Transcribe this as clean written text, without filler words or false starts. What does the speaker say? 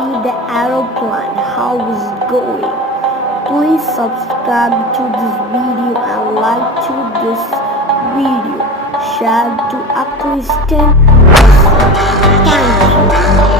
see the aeroplane. How is it going? Please subscribe to this video and like to this video. Share to a Christian person. Thank you.